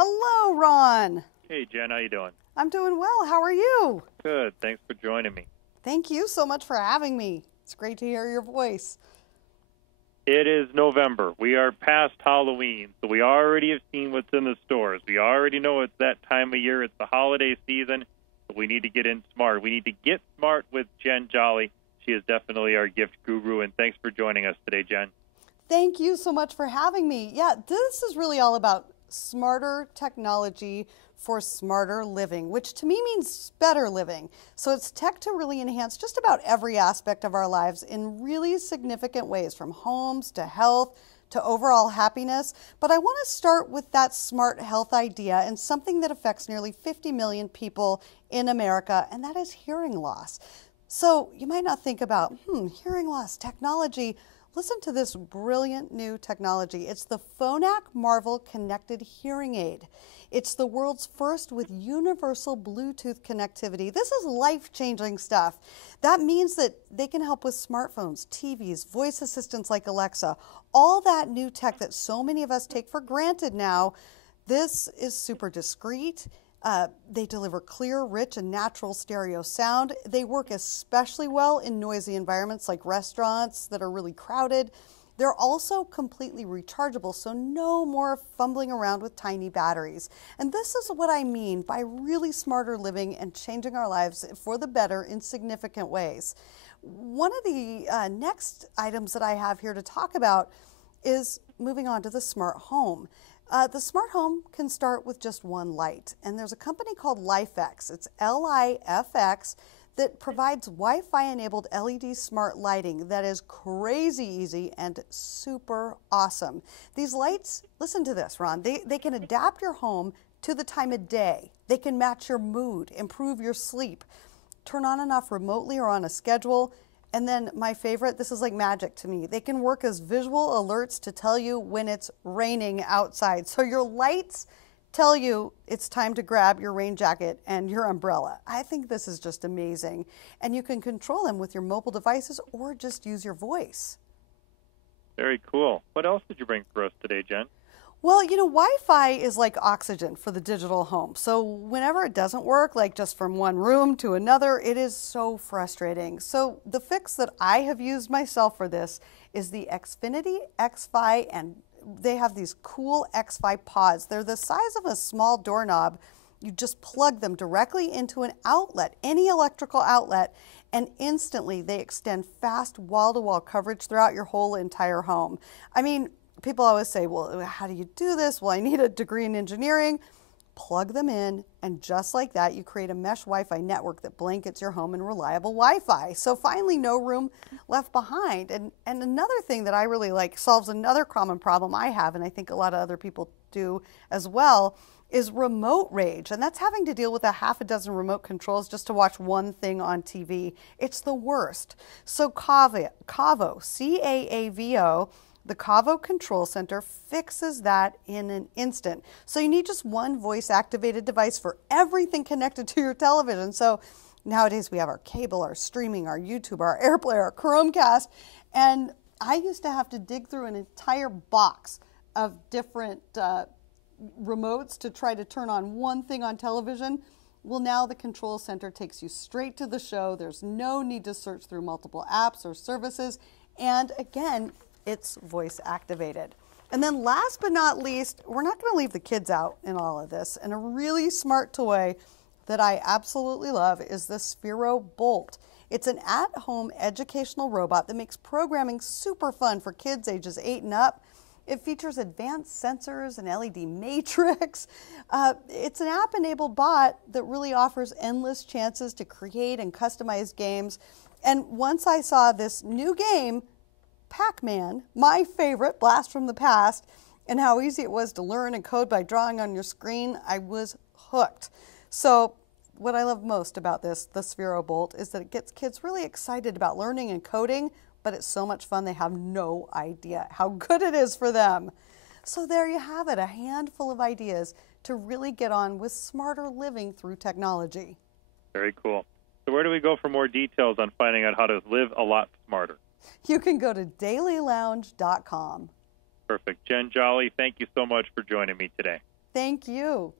Hello, Ron. Hey, Jen, how you doing? I'm doing well. How are you? Good. Thanks for joining me. Thank you so much for having me. It's great to hear your voice. It is November. We are past Halloween, so we already have seen what's in the stores. We already know it's that time of year. It's the holiday season, but we need to get in smart. We need to get smart with Jen Jolly. She is definitely our gift guru, and thanks for joining us today, Jen. Thank you so much for having me. Yeah, this is really all about smarter technology for smarter living, which to me means better living. So it's tech to really enhance just about every aspect of our lives in really significant ways, from homes to health to overall happiness. But I want to start with that smart health idea and something that affects nearly 50 million people in America, and that is hearing loss. So you might not think about, hearing loss, technology. Listen to this brilliant new technology. It's the Phonak Marvel Connected Hearing Aid. It's the world's first with universal Bluetooth connectivity. This is life-changing stuff. That means that they can help with smartphones, TVs, voice assistants like Alexa, all that new tech that so many of us take for granted now. This is super discreet. They deliver clear, rich, and natural stereo sound. They work especially well in noisy environments like restaurants that are really crowded. They're also completely rechargeable, so no more fumbling around with tiny batteries. And this is what I mean by really smarter living and changing our lives for the better in significant ways. One of the next items that I have here to talk about is moving on to the smart home. The smart home can start with just one light, and there's a company called LIFX. It's LIFX that provides Wi-Fi enabled LED smart lighting that is crazy easy and super awesome. These lights, listen to this, Ron, they can adapt your home to the time of day. They can match your mood, improve your sleep, turn on and off remotely or on a schedule. And then my favorite, this is like magic to me. They can work as visual alerts to tell you when it's raining outside. So your lights tell you it's time to grab your rain jacket and your umbrella. I think this is just amazing. And you can control them with your mobile devices or just use your voice. Very cool. What else did you bring for us today, Jen? Well, Wi-Fi is like oxygen for the digital home. So whenever it doesn't work, like just from one room to another, it is so frustrating. So the fix that I have used myself for this is the Xfinity X-Fi, and they have these cool X-Fi pods. They're the size of a small doorknob. You just plug them directly into an outlet, any electrical outlet, and instantly they extend fast wall-to-wall coverage throughout your whole entire home. I mean, people always say, well, how do you do this? Well, I need a degree in engineering. Plug them in, and just like that, you create a mesh Wi-Fi network that blankets your home in reliable Wi-Fi. So finally, no room left behind. And another thing that I really like solves another common problem I have, and I think a lot of other people do as well, is remote rage. And that's having to deal with a half a dozen remote controls just to watch one thing on TV. It's the worst. So Caavo, C-A-A-V-O, the Caavo Control Center fixes that in an instant. So you need just one voice-activated device for everything connected to your television. So nowadays we have our cable, our streaming, our YouTube, our AirPlay, our Chromecast. And I used to have to dig through an entire box of different remotes to try to turn on one thing on television. Well, now the Control Center takes you straight to the show. There's no need to search through multiple apps or services. And again, it's voice activated. And then last but not least, we're not going to leave the kids out in all of this. And a really smart toy that I absolutely love is the Sphero Bolt. It's an at-home educational robot that makes programming super fun for kids ages 8 and up. It features advanced sensors and LED matrix. It's an app-enabled bot that really offers endless chances to create and customize games. And once I saw this new game, Pac-Man, my favorite, blast from the past, and how easy it was to learn and code by drawing on your screen, I was hooked. So what I love most about this, the Sphero Bolt, is that it gets kids really excited about learning and coding, but it's so much fun they have no idea how good it is for them. So there you have it, a handful of ideas to really get on with smarter living through technology. Very cool. So where do we go for more details on finding out how to live a lot smarter? You can go to dailylounge.com. Perfect. Jen Jolly, thank you so much for joining me today. Thank you.